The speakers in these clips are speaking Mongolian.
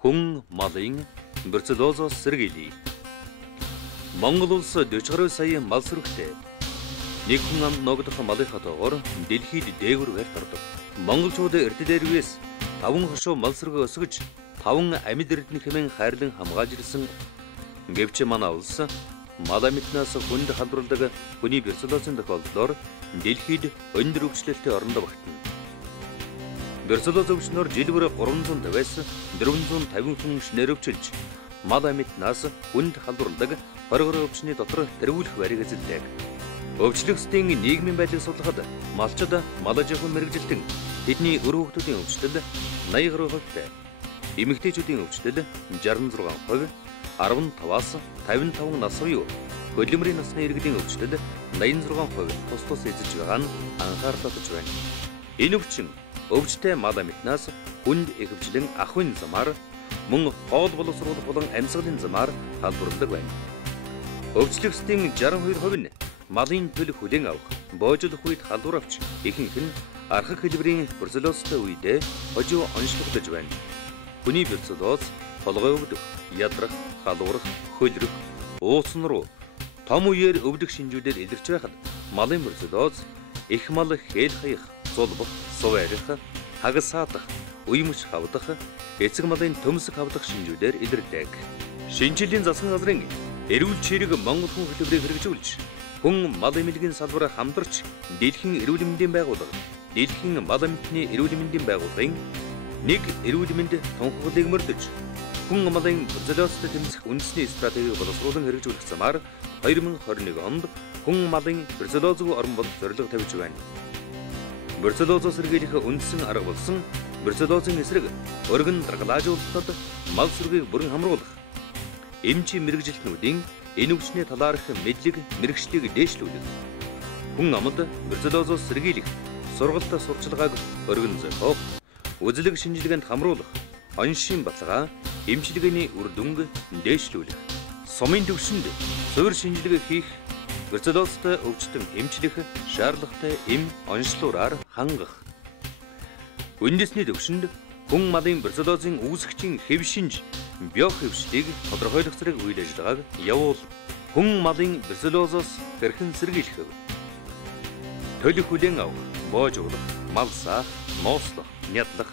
Хүн малын бруцеллозоос сэргийлье. Монгол улс 40 сая мал сүрэгтэй. Нэг хүн амд ногдох малынхаа тоогоор дэлхийд дээгүүр гарт ордог. Монголчууд эртдээр үеэс 5 хошуу мал сүргээ өсгөж 5 амьд эрдэнэ хэмээн хайрлан хамгаалж ирсэн. Гэвч манай улс мал амьтнаас хүнд халдварладаг хүний бруцеллозын тохиолдлоор дэлхийд өндөр өвчлөлтөй оронд багтана. Бруцеллоз өвчнөр жилбэр 350-аас 450 хүн шинээрөвчилж мал амьтнаас хүнд халдварладаг хоригор өвчний дотор тэргүүлэх барийг эзэлдэг. Өвчлөгчдийн нийгмийн байдлыг судлахад малчид мал аж ахуйн мэргэжилтэн тэдний өр хүүхдүүдийн өвчлөл 80%, эмэгтэйчүүдийн өвчлөл 66%, 15-аас 55 нас буюу хөдөлмөрийн насны иргэдийн өвчлөл 86% тус тус эзэлж байгаа нь анхаарлаа татж байна. Энэ өвчин өвчтэй мал амьтнаас хүнд ихэвчлэн ахуйн замаар мөн хоол боловсруулах болон амьсгалын замаар халдварладаг байна. Өвчлөгчдийн 62% нь малын төлөв хүлээн авах, боожлох үед халдвар авч ихэнх нь архаг хэлбэрийн бруцеллозтой үедээ хожуу онцлогдож байна. Хүний бруцеллоз толгой өвдөх, ядрах, халуурах, хөлрөх, уусан руу том үеэр өвдөх шинжүүдээр илэрч байхад малын бруцеллоз их мал хээл хаях, зулбах, суваарих, хагасаадах, уймж хавдах, эцэг малын төмсг хавдах шинжүүдээр илэрдэг. Шинжилгээний засгийн газрын эрүүл чирэг Монгол хүн хөтөлбөрийг хэрэгжүүлж хүн мал эмнэлгийн салбар хамтарч дэлхийн эрүүл мэндийн байгууллага, дэлхийн мал амьтны эрүүл мэндийн байгууллагын нэг эрүүл мэнд тунхаглалыг мөрдөж хүн малын бруцеллозтой тэмцэх үндэсний стратегийг боловсруулан хэрэгжүүлэх замаар 2021 онд хүн малын бруцеллозгүй орон болох зорилго тавьж байна. Бруцеллозоос сэргийлэх үндсэн арга болсон бруцеллозын эсрэг өргөн даргалаажуулалтад мал сүргийг бүрэн хамруулах, эмчийн мэргэжилтнүүдийн энэ өвчний талаарх мэдлэг мэргэжлийг дээшлүүлэх, хүн амд бруцеллозоос сэргийлэх сургалт сурчлагааг өргөн зохиох, үзлэг шинжилгээнд хамруулах, оншийн баталгаа, эмчилгээний үр дүнг дээшлүүлэх, сумын төвшөнд суурь шинжилгээ хийх, бруцеллозтой өвчтөн эмчлэх шаардлагатай эм онцлогоор хангах. Үндэсний төвшөнд хүн малын бруцеллозын үүсгчийн хэв шинж биохөвчлийг тодорхойлох зэрэг үйл ажиллагааг явуул. Хүн малын бруцеллозоос хэрхэн сэргийлэх вэ? Төлөв хүлээн авах, боожуулах, мал саах, нослох, нядлах,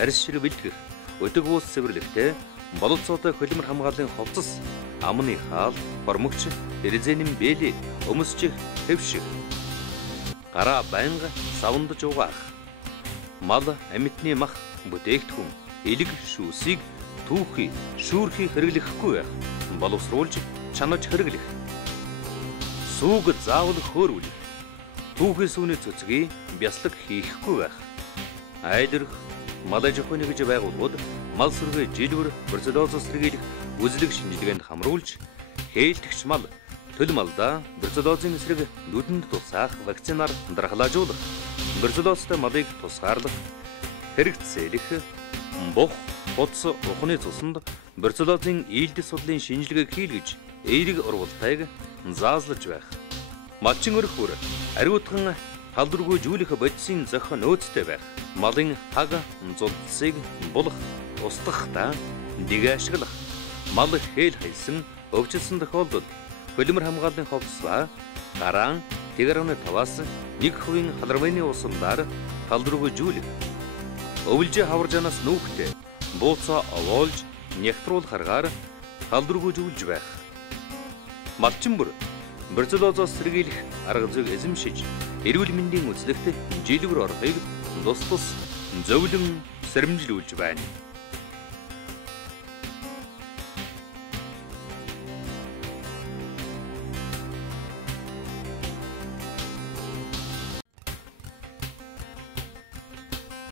арьс ширэг бэлтгэх, өдөг уус цэвэрлэхтэй бололцоотой хөдөлмөр хамгааллын хувцас, амны хаал, хормогч, эрзэнэн бэлэг, өмсчих, хэвших, гараа байнга савндаж угаах, мал амьтны мах, бүтээгдэхүүн, элэг шүүсийг түүхий, шүүрхий хэрэглэхгүй байх, боловсруулж чанаж хэрэглэх, сүүг заавал хөөрүүлэх, түүхий сүүний цэцгийг бяслаг хийхгүй байх, айлрах, мал аж ахуйн гэж байгууллагууд мал сүргээ жилбэр бруцеллозоос сэргийлэх үзлэг шинжилгээнд хамруулж хээлтгч мал төл малдаа бруцеллозын эсрэг нүдэнд тусаах вакцинаар дархлаажуулах, бруцеллозтой малыг тусгаарлах, хэрэгцээлэх, бух, хуц, ухны цуснд бруцеллозын ийдэл судлалын шинжилгээг хийлгэж эерэг урвалтайг заазлаж байх. Малчин өрх бүр ариутхан халдваргүй жүүлэх бодисын зохион нөөцтэй байх. Малын хаг зулцыг булах, устгахтаа дэг ашиглах. Мал хээл хайсан өвчлсөн тохиолдолд хөдөлмөр хамгааллын хувцас ба гараан 1.5-аас 1% халарвайны усандаар халдваргүй жүүлэх. Өвлжээ хаваржанаас нүүхтэй бууцаа овоолж нягтруулах аргаар халдваргүй жүүлж байх. Малчин бүр бруцеллозоос сэргийлэх арга зүйг эзэмшиж эрүүл мэндийн үзлэгт жилбэр орохыг тус тус зөвлөн сэрэмжлүүлж байна.